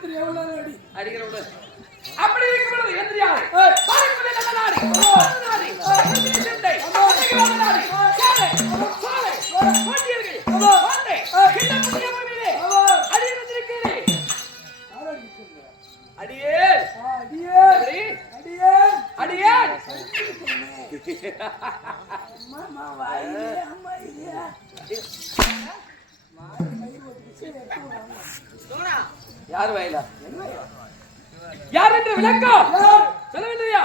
கொடுத்துரு எவ்வளவு அடி அடிக்கிற விட அப்படி இருக்கும்போது எந்திரியாரு பாருங்களே நல்ல நாடி நாடி சிந்தை நாடி சாலை சாலை போட்டியர்கள் வாண்டே கிட்ட புதிய மொழியிலே அடி வந்திருக்கீரே அடியே அடியே அடியே அடியே அம்மா வாயிலே அம்மா இல்லையா யார் வாயில யார் என்று விளக்கம் சொல்ல வேண்டியா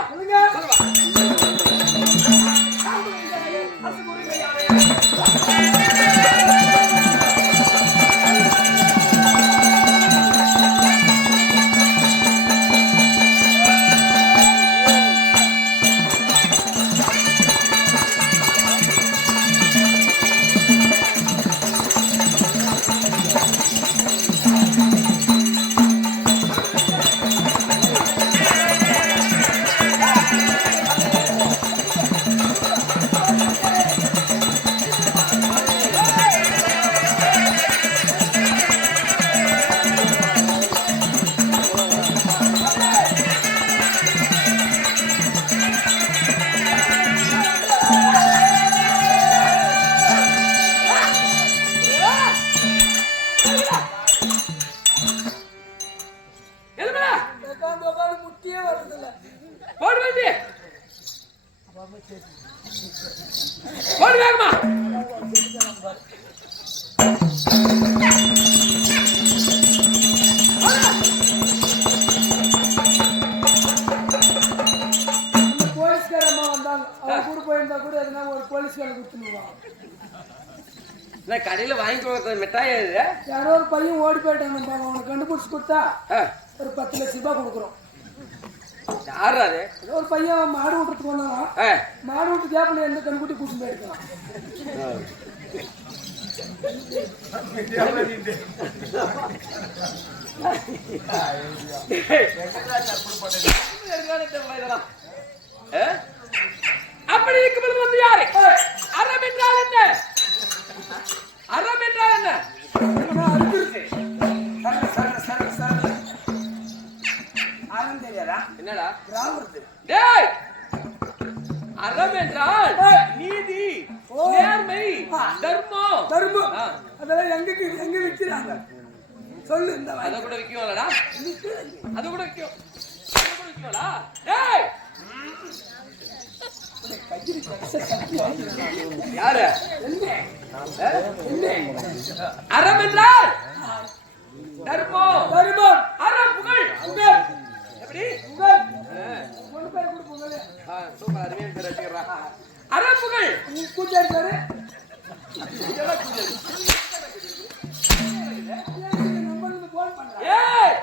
கடையில வாங்கி கொடுத்த மிட்டாய் யாரோ ஒரு பையன் ஓடி போயிட்டாங்க அவனுக்கு கண்டுபிடிச்சு கொடுத்தா ஒரு 10 லட்சம் ரூபாய் கொடுக்குறோம். யாரு அது? ஒரு பையன் மாடு விட்டுறதுக்கு வந்தான். மாடு விட்டு கேப்ல எந்த கண்குட்டி கூட்டு போயிருக்கான். அப்படி இருக்கும்போது வந்து யாரு அறம் என்றால் என்ன? அறம் என்றால் என்ன? என்னடா டேய் அறம் என்றால் நீதி நேர்மை தர்மம் தர்மம் அதெல்லாம் எங்க விக்கிறாங்க சொல்லு. இந்த அத கூட விக்குவாங்கடா அது கூட விக்குவாங்களா டேய் யாரு அறம் என்றால் தர்மம் தர்மம் அறம் புகழ் புகழ் எப்படி புகழ் கொண்டு போய் கொடு புகழ் சூப்பர் அருமையா பேர் வச்சிரறா அறம் புகழ் கூச்சல் பாரு இதெல்லாம் கூச்சல் நம்பருக்கு போன் பண்றா ஏய்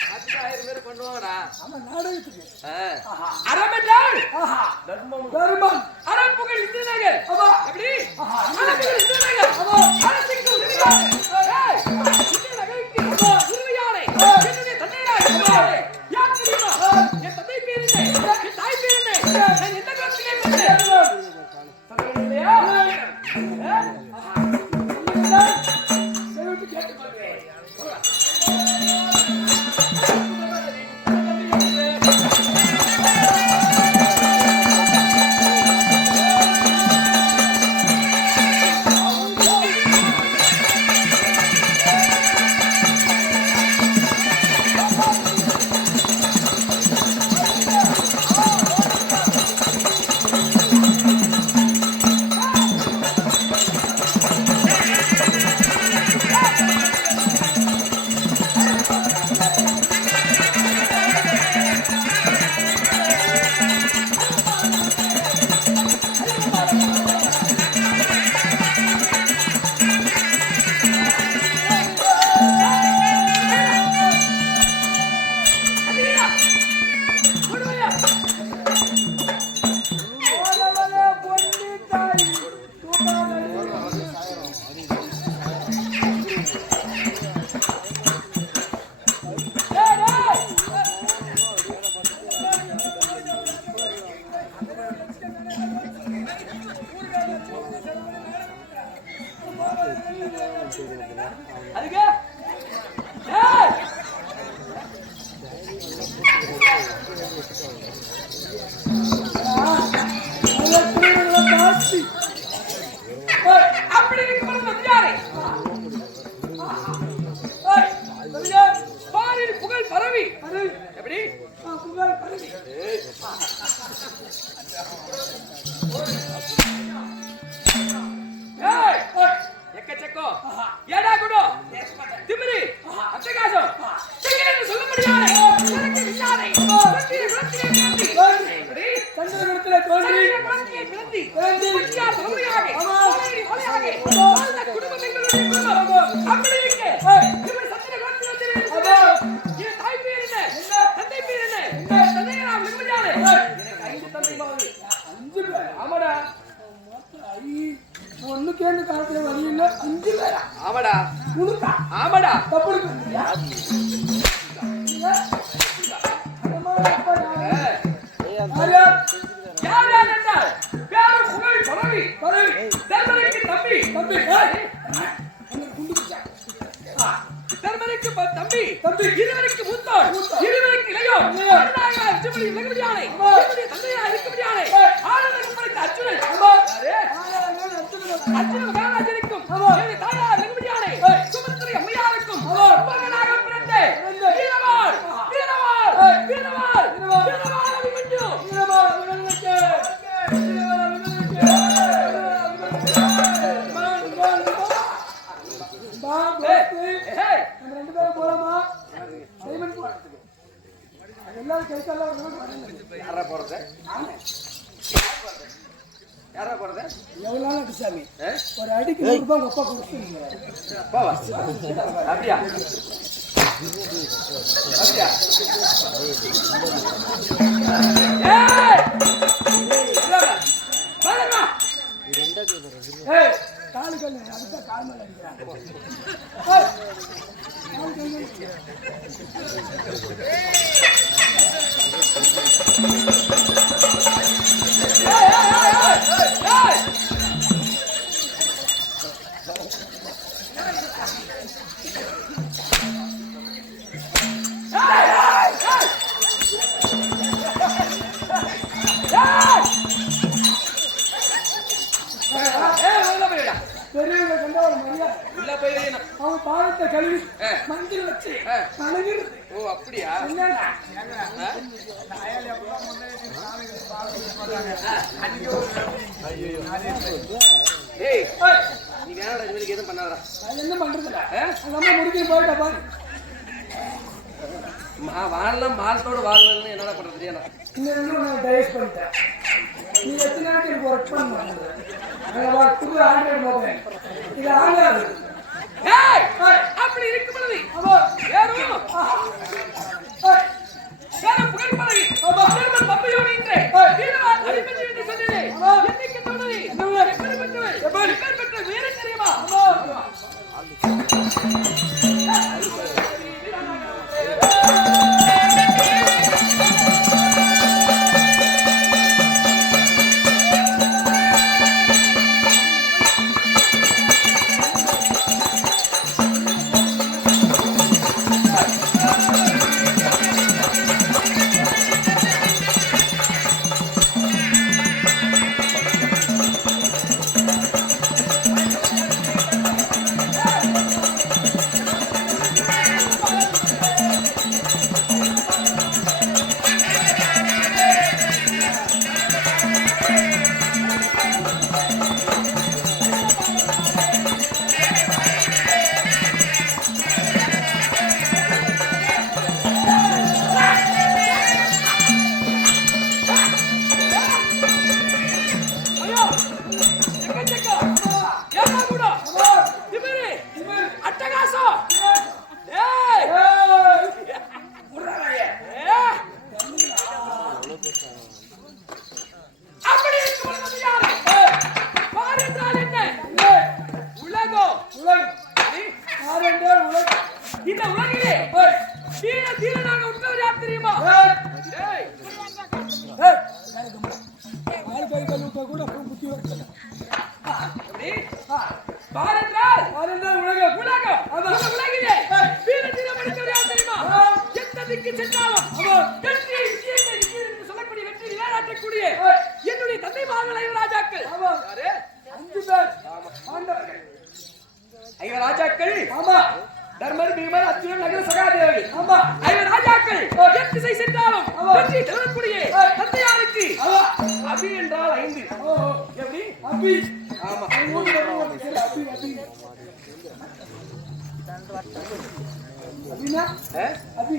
10000 பேர் பண்ணுவாங்கடா ஆமா நாடகத்துக்கு அறம் என்றால் தர்மம் தர்மம் அறம் புகழ் இந்திரநகர் எப்படி அறம் புகழ் இந்திரநகர் அரசுக்கு உரிமையாளர் ஏய் இந்திரநகருக்கு உரிமையாளர் என்னுடைய தந்தையார் யார் தெரியுமா என் தந்தை பேர் என்ன என் தாய் பேர் என்ன நான் எந்த கிளாஸ்ல படிச்சேன் சொல்றீங்க இல்லையா செவிட்டு கேட்டு பாருங்க. அதுக்கு அப்படி இருக்கும்போது மந்தியாரே பாரில் புகழ் பரவி எப்படி புகழ் பரவி எக்கச்சக்கம் ஏடா குடு திமிரி அட்டகாசம் சொல்ல முடியாது சந்திரகுலத்திலே தோன்றி ஆமாடா ஒண்ணுக்கேன்னு காலத்துல வழி இல்ல 5 பேரா ஆமாடா உனக்கா ஆமாடா தப்பு யார் யார் என்றால் பேரு புகழ் பரவி தர்மனுக்கு தம்பி தர்மனுக்கு தம்பி இருவருக்கு மூத்தோர் இருவருக்கு இளையோர் வெகுமதியானை தந்தையாக இருக்கும்படியானை ஆனந்த கும்பலுக்கு அர்ஜுனன் அர்ஜுனன் மகாராஜனுக்கும் தாயார் வெகுமதியானை சுமந்திரி அம்மையாருக்கும் மகனாக பிறந்த வீரவாள் அபிமன்யு ரெண்டு பேரும் போலாமா எல்லாரும் கைத்தால யாரா போறது எவ்வளவு நாள் அடிச்சாமி ஒரு அடிக்கு 100 ரூபாய் ஒப்பா கொடுத்துருங்க அப்படியா காலு கல்லு அதுதான் கால் மேல அடிக்கிறாங்க பெரியவங்க கண்டா ஒரு மரியாதை உள்ள போயிருக்கணும் அவன் பாவத்தை கழுவி மஞ்சள் வச்சு கழுவிடுது. ஓ அப்படியா என்னடா ஏய் நீ வேணாடா இவனுக்கு எதுவும் பண்ணாதடா அது என்ன பண்றதுடா அந்த அம்மா முடிக்க போயிட்டா பாரு வாழலாம் மாலத்தோடு வாழலாம்னு என்னடா பண்றது தெரியாதா இன்னும் நான் டைவர்ஸ் பண்ணிட்டேன் நீ எத்தனை நாளைக்கு எனக்கு ஒர்க் பண்ண புது ஆண்ட்ராய்டு மொபைல் இது ஆண்ட்ராய்டு அப்படி இருக்கும் பொழுது அப்போ யாரும் புகழ் பரவி தம்பியோடு இன்றே வீரவாள் அடிபட்டு என்று சொன்னதே என்னைக்கு தோணுது எப்பேற்பட்ட வீரன் தெரியுமா இந்த உலகிலே தீரனாக உட்கார் யார் தெரியுமா கூட புத்தி வரல பாரந்தால் உலகம் உலகிலே தீர படித்தவர் யார் தெரியுமா எந்த திக்கு சென்றாலும் வெற்றி ஐவர் ராஜாக்கள் ஆமா தர்மர் பீமர் அர்ஜுனன் நகர சகாதேவி ஆமா ஐவர் ராஜாக்கள் திசை சென்றாலும் வெற்றி தரக்கூடிய தந்தையாருக்கு அபி என்றால் 5 எப்படி அபி ஆமா அபி அபி அபினா அபி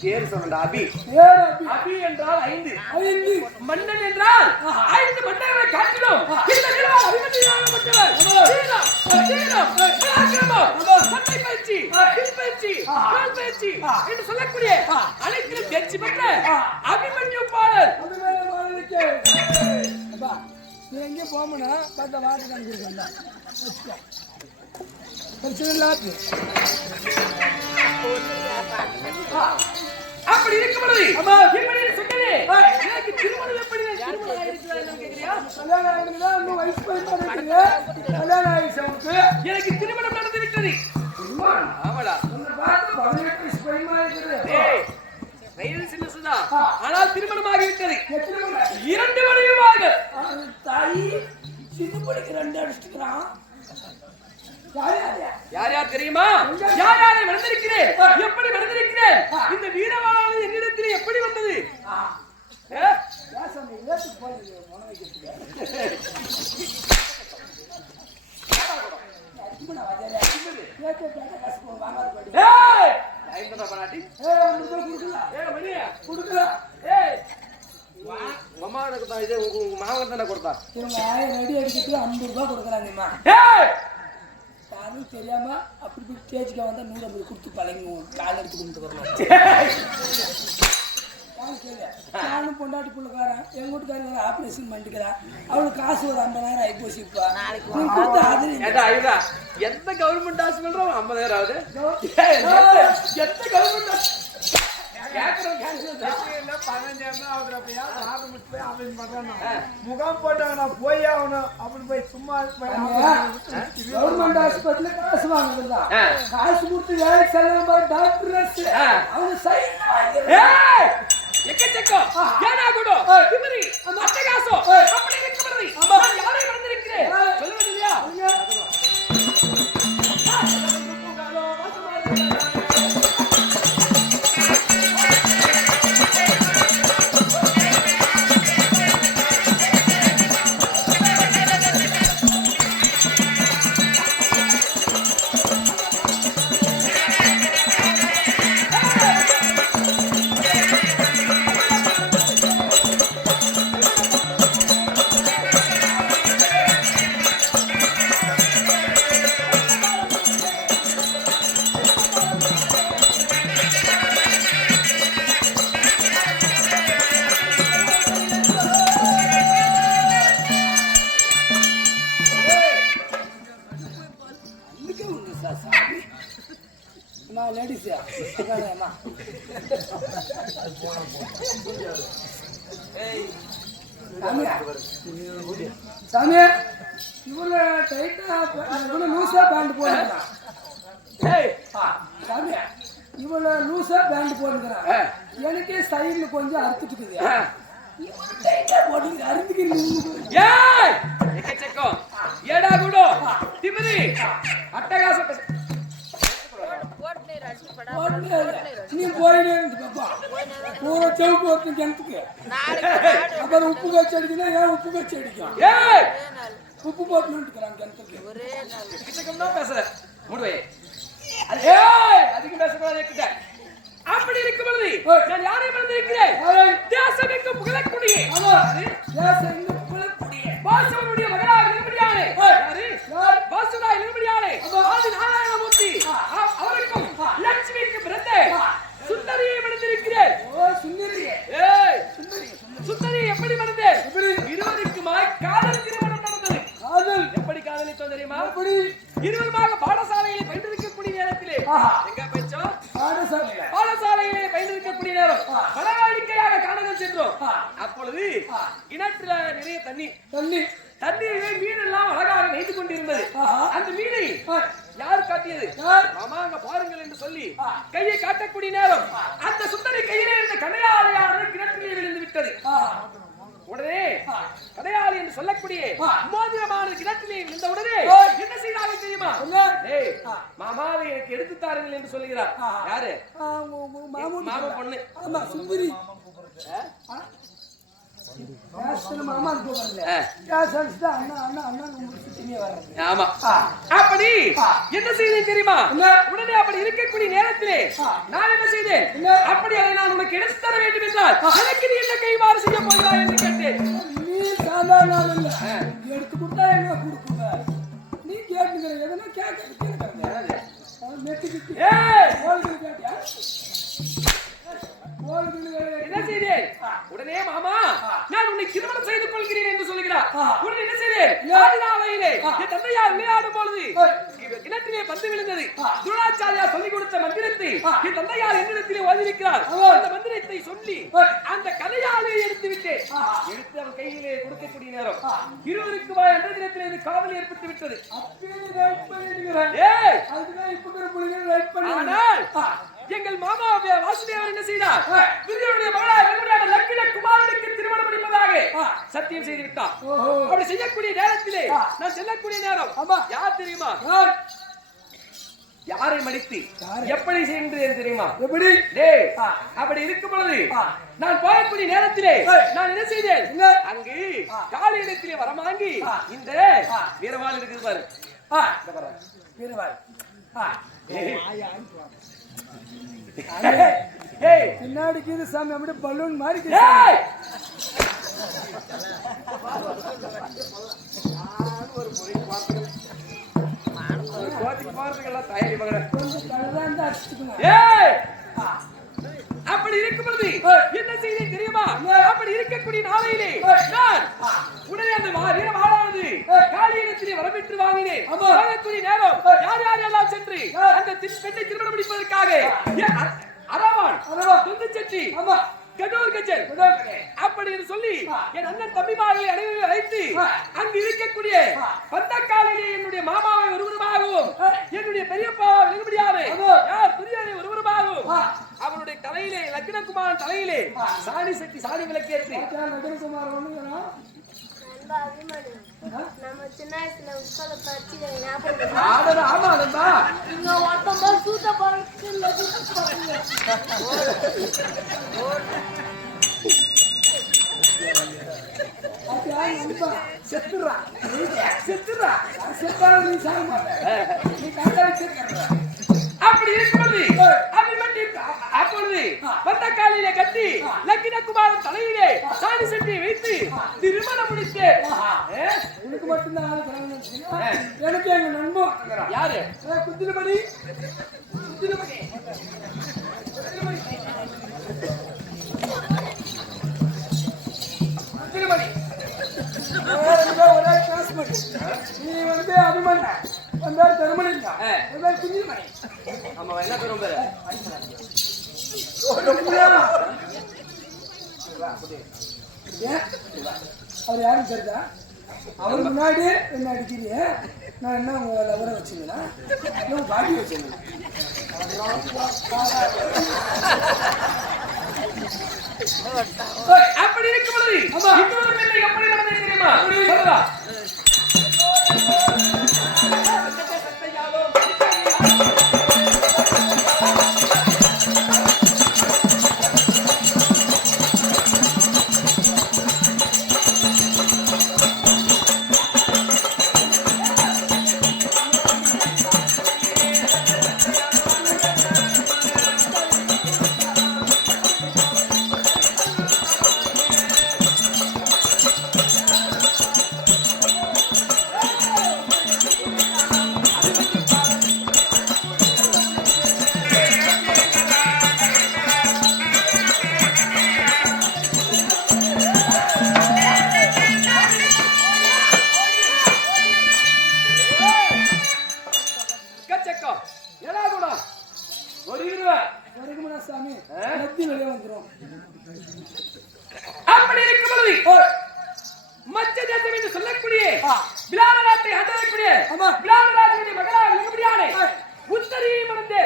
பேர் சொன்னடா அபி அபி அபி என்றால் 5 5 மன்னன் என்றால் 5 மன்னர்களை காட்டிலும் இந்த நிலவால் அபிமன்யுவாகப்பட்டவர் சீரம் பராக்கிரமம் சட்டை பயிற்சி வில் பயிற்சி கால் பயிற்சி என்று சொல்லக்கூடிய அனைத்திலும் தேர்ச்சி பெற்ற அபிமன்யு பாலர் அப்பா நீ எங்கே போகணும்னா பார்த்தா வாட்டு காமிச்சிருக்கா பிரச்சனை இல்லாது அப்படி இருக்கும்போது இப்படி சொன்னே எனக்கு திருமணம் எப்படி திருமணம் ஆயிருக்குதா என்ன கேக்குறியா கல்யாணம் ஆகிடுதா இன்னும் வயசு பையன் இருக்குது கல்யாணம் ஆகிடுச்சு அவனுக்கு எனக்கு திருமணம் நடந்து விட்டது ஆமாடா உன்னை பார்த்து 18 வயசு பையமா இருக்குது ஏய் வயது சின்னசுதா ஆனால் திருமணம் ஆகிவிட்டது எத்தனை மணி 2 மணியுமாக தாய் சின்ன படிக்க 2 அடிச்சுக்கிறான் யார் யார் தெரியுமா யார் யாரை மறந்திருக்கிறேன் எப்படி மறந்திருக்கிறேன் இந்த வீரவாளானது என்னிடத்தில் எப்படி வந்தது மாவட்டம் கொடுத்தா ரெடி அடிக்கிட்டு 50 ரூபாய் கொடுக்குறாங்கம்மா யாரும் தெரியாம அப்படி போய் ஸ்டேஜ்க்கு வந்தா 150 கொடுத்து பழங்கி கால் எடுத்து கொண்டு வரணும் நானும் பொண்டாட்டி பிள்ளைக்காரன் எங்க வீட்டுக்காரங்க ஆபரேஷன் பண்ணிக்கிறேன் அவளுக்கு காசு ஒரு 50,000 ஆகி போச்சு இப்ப எந்த கவர்மெண்ட் ஹாஸ்பிட்டல் 50,000 ஆகுது எந்த கவர்மெண்ட் முகாம் போட்டாங்க போய் ஆகணும் அப்படி போய் சும்மா கவர்மெண்ட் ஹாஸ்பிட்டல் காசு வாங்குறதா காசு கொடுத்து வேலைக்கு செல்ல டாக்டர் அவங்க சைன் எக்கச்சக்கம் ஏனா குடு திமிரி அட்டகாசம் அப்படி இருக்குறது நான் யாரை மறந்திருக்கிறேன் சொல்லுங்க இல்லையா லேடிஸா சாமி இவ்வளவு டைட்டா இவ்வளவு லூசா பேண்ட் போடுறான் சாமி இவ்வளவு லூசா பேண்ட் போடுறான் எனக்கே சைடுல கொஞ்சம் அறுத்துட்டுக்குது ஏடா குடு திமிரி அட்டகாசம் நீ போயினே பாப்பா பூரா செவுக்கு ஒருத்தன் கிணத்துக்கு அப்புறம் உப்பு கச்சி அடிக்கணும் ஏன் உப்பு கச்சி அடிக்கும் உப்பு போட்டுக்கிறான் கிணத்துக்கு பேசுற முடிவே அதிகம் பேசக்கூடாது அப்படி இருக்கும் பொழுது நான் யாரை மறந்திருக்கிறேன் தேசம் எங்கும் புகழக்கூடிய பாசுவனுடைய மகனாக நிலமடியானே பாசுவனா நிலமடியானே ஆதி நாராயணமூர்த்தி அவருக்கும் லட்சுமிக்கு பிறந்த சுந்தரியை மறந்திருக்கிறேன் சுந்தரி எப்படி மறந்தேன் இருவருக்குமாய் காதல் திருமணம் நடந்தது காதல் எப்படி காதலித்தோம் தெரியுமா இருவருமாக பாடசாலையிலே பயின்றிருக்கக்கூடிய நேரத்திலே எங்க போச்சோம் பாடசாலையிலே பயின்றிருக்கக்கூடிய நேரம் பலவாடிக்கையாக காணகம் சென்றோம் அப்பொழுது கிணற்றுல நிறைய தண்ணீரிலே மீன் எல்லாம் அழகாக வைத்துக் கொண்டிருந்தது அந்த மீனை யார் காட்டியது மாமா அங்க பாருங்கள் என்று சொல்லி கையை காட்டக்கூடிய நேரம் அந்த சுந்தரி கையிலே இருந்த கடையாளையானது கிணற்றிலே விழுந்து விட்டது உடனே கடையாளி என்று சொல்லக்கூடிய மோதிரமான கிணற்றிலே விழுந்த உடனே என்ன செய்தார்கள் தெரியுமா மாமாவை எனக்கு எடுத்து தாருங்கள் என்று சொல்லுகிறார். யாரு? மாமா பொண்ணு. ஆமா சுந்தரி. மாமா ஆமா. அப்படி என்ன செய்தேன் தெரியுமா? உடனே அப்படி இருக்கக்கூடிய நேரத்திலே நான் என்ன செய்தேன்? அப்படி அதை நான் உனக்கு எடுத்து தர வேண்டும் என்றால் எனக்கு நீ என்ன கைமாறு செய்ய போகிறாய் என்று கேட்டேன். நீ சாதாரண எடுத்து கொடுத்தா என்ன கொடுக்குங்க? நீ கேட்டுக்கிற எதுனா கேட்க என்ன செய்தேன்? உடனே மாமா நான் உன்னை திருமணம் செய்து கொள்கிறேன் என்று சொல்கிறார். உடனே என்ன செய்தேன்? ஆதினாலையிலே என் தந்தையார் விளையாடும் பொழுது கிணற்றிலே பந்து விழுந்தது. துரோணாச்சாரியார் சொல்லிக் கொடுத்த மந்திரத்தை என் தந்தையார் என்னிடத்திலே ஓதிருக்கிறார். அந்த மந்திரத்தை சொல்லி அந்த கதையாலே எடுத்து விட்டேன். எடுத்து அவன் கையிலே கொடுக்கக்கூடிய நேரம் இருவருக்கு அந்த தினத்திலே காதல் ஏற்பட்டு விட்டது. ஆனால் எங்கள் மாமா வாசுதேவர் என்ன செய்தார்? துரியோதனுடைய மகளார் வெண்மணியான லக்கின குமாரனுக்கு திருமணம் முடிப்பதாக சத்தியம் செய்து விட்டார். அப்படி செய்யக்கூடிய நேரத்திலே நான் செல்லக்கூடிய நேரம் யார் தெரியுமா? யாரை மடித்து எப்படி செய்கின்றேன் தெரியுமா? எப்படி? அப்படி இருக்கும் பொழுது நான் போகக்கூடிய நேரத்திலே நான் என்ன செய்தேன்? அங்கு காலி இடத்திலே வரமாங்கி இந்த வீரவாள் இருக்குது பாரு. வீரவாள் பின்னாடிக்கு இது சாமி அப்படியே பலூன் மாதிரி அப்படி இருக்கும் பொழுது என்ன செய்ய தெரியுமா? அப்படி இருக்கக்கூடிய நாளையிலே நான் உடனே அந்த வீரவாளானது காலியிடத்திலே வரவேற்று வாங்கினேன். நேரம் யார் யார் எல்லாம் சென்று அந்த பெண்ணை திருமணம் முடிப்பதற்காக அரவான் துந்துச்செட்டி கடூர் கஜல் அப்படி சொல்லி என் அண்ணன் தம்பிமார்களை அனைவரும் அழைத்து அங்கு இருக்கக்கூடிய பந்தக்காலிலே என்னுடைய மாமாவை ஒருவருமாகவும் என்னுடைய பெரியப்பாவை வெகுபடியாவை யார் துரியோதனை ஒருவருமாகவும் அவனுடைய தலையிலே லக்னகுமாரன் தலையிலே சாணி சக்தி சாணி விளக்கேற்றி நம்ம சின்ன வயசுல உட்கார பறிச்சு சூத்த செத்துறா செத்துறா செத்தா நீ சாக மாட்டேன். நீ கண்டா வச்சிருக்க. அப்படி இருக்கும்போது அப்பொழுது வந்த காலிலே கட்டி லக்கினகுமாரன் தலையிலே சாணி சட்டியை வைத்து திருமணம் முடித்தேன். உனக்கு மட்டும்தான் எனக்கு எங்க நண்பன் யாரு? குத்திரமணி ஒரே கிளாஸ்மேட். நீ வந்து அபிமன்ய வந்தார் தருமலிங்கா குஞ்சிமணி. ஆமா என்ன பேரும் பேரு? அவர் யாரும் தெரியுதா? அவர் முன்னாடி என்ன அடிக்கிறீங்க? நான் என்ன உங்க லவரை வச்சுங்களா இல்லை பாட்டி வச்சுங்களா? அப்படி இருக்கும் பொழுது இன்னொரு பெண்ணை எப்படி நடந்தது தெரியுமா? சொல்லலாம். சாமி நெத்தி வெளியே வந்துரும். அப்படி இருக்கும் பொழுது மச்ச தேசம் என்று சொல்லக்கூடிய பிலால நாட்டை ஆண்டக்கூடிய பிலால ராஜனுடைய மகளாக இருக்கக்கூடியானே உத்தரியை மணந்தே.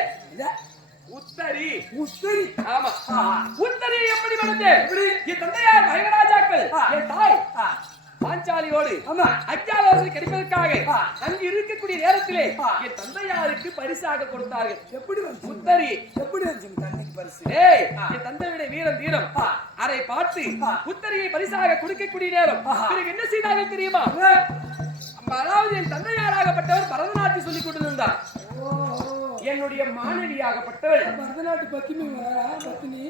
உத்தரி உத்தரி ஆமா உத்தரி எப்படி மணந்தே? என் தந்தையார் மகராஜாக்கள் என் தாய் பாஞ்சாலியோடு ஆமா. அத்தியாவசியம் கிடைப்பதற்காக அங்கு இருக்கக்கூடிய நேரத்திலே என் தந்தையாருக்கு பரிசாக கொடுத்தார்கள். எப்படி வந்து புத்தரி எப்படி வந்து தண்ணிக்கு பரிசு? ஏய், என் தந்தையுடைய வீரம் தீரம் அதை பார்த்து புத்தரியை பரிசாக கொடுக்கக்கூடிய நேரம் பிறகு என்ன செய்தார்கள் தெரியுமா? அதாவது என் தந்தையாராகப்பட்டவர் பரதநாட்டியம் சொல்லிக் கொண்டிருந்தார். என்னுடைய மாணவியாகப்பட்டவர் பரதநாட்டு பத்தினி பத்தினி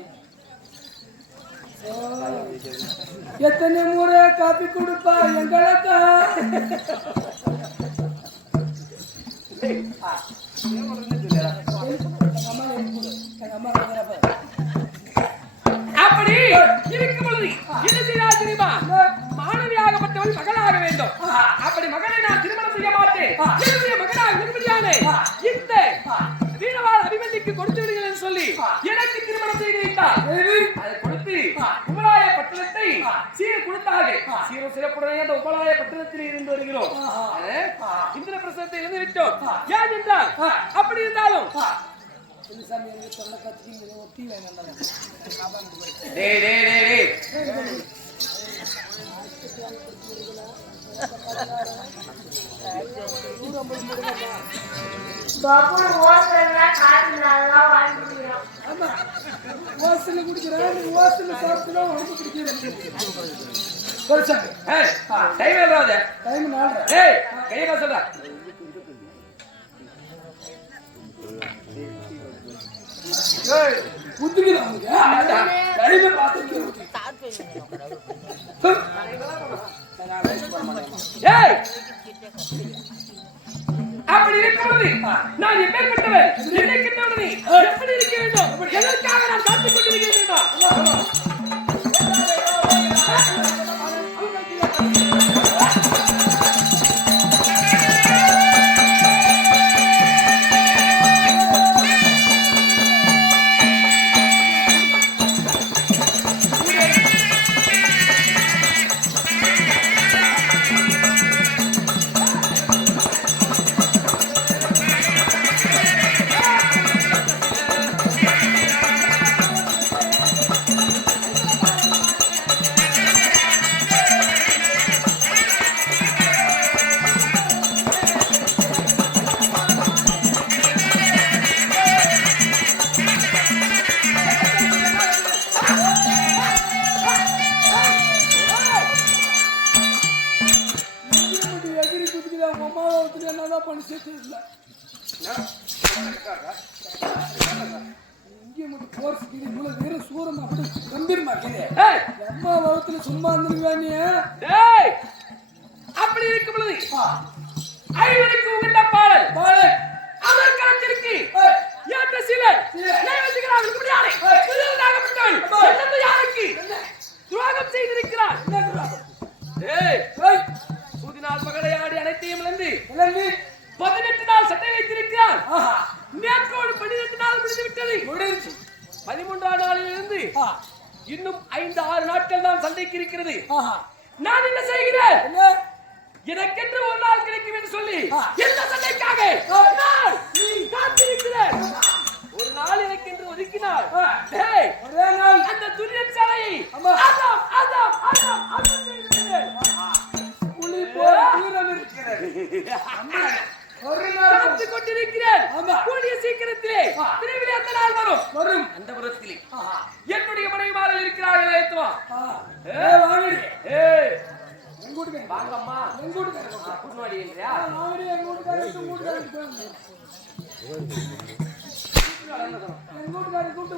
எத்தனை முறை காப்பி கொடுப்பா எங்களுக்கா? அப்படி இருக்கும் பொழுது என்ன செய்யா தெரியுமா? மாணவியாகப்பட்டவள் மகளாக வேண்டும். அப்படி மகனை நான் திருமணம் செய்ய மாட்டேன், என்னுடைய மகனாக விரும்பியானே இந்த வீரவாள் அபிமன்யுக்கு கொடுத்து விடுங்கள் என்று சொல்லி எனக்கு திருமணம் செய்து வைத்தார். அதை கொடுத்து உமலாய பட்டணத்தை சீர் கொடுத்தார்கள். சீரும் சிறப்புடனே அந்த உமலாய பட்டணத்தில் இருந்து வருகிறோம். இந்திர பிரசனத்தை இருந்து விட்டோம். ஏன் என்றால் அப்படி இருந்தாலும் பாபு ஓசையா காத்து நல்லா வாழ்ந்துக்கிறோம். ஆமா, ஓசையில குடிக்கிறேன், ஓசையில சாப்பிட்டு உடம்பு குடிக்கிறேன். டைம் ஏதாவது டைம் 4. ஏய், கையை சொல்ற அப்படி இருக்கிறது. நான் எப்பேற்பட்டவன், என்னை கிட்டவனே எப்படி இருக்க வேண்டும், எதற்காக நான் காத்துக் கொண்டிருக்கிறேன்? சும்மா அப்படி இருக்கும் பொழுது ஐவருக்கு உகந்த பாடல் அதற்காக ஏற்ற சிலர் யாருக்கு துரோகம் செய்திருக்கிறார். புதினால் பகடையாடி அனைத்தையும் இழந்து 18 நாள் சட்டை வைத்திருக்கிறார். நேற்றோடு 12 நாள் முடிந்து விட்டது. 13ஆம் நாளிலிருந்து இன்னும் 5-6 நாட்கள் தான் சண்டைக்கு இருக்கிறது. நான் என்ன செய்கிறேன்? எனக்கென்று ஒரு நாள் கிடைக்கும் என்று சொல்லி எந்த சண்டைக்காக நான் காத்திருக்கிறேன். ஒரு நாள் எனக்கென்று ஒதுக்கினார். அந்த துரியன் சாலையை கொண்டிருக்கிறேன். கூடிய சீக்கிரத்திலே விரைவில் அந்த நாள் வரும். அந்த புறத்திலே என்னுடைய மனைவிமார்கள் இருக்கிறார்கள். வாங்கம்மா, புதுவாடி இல்லையா? கூட்டு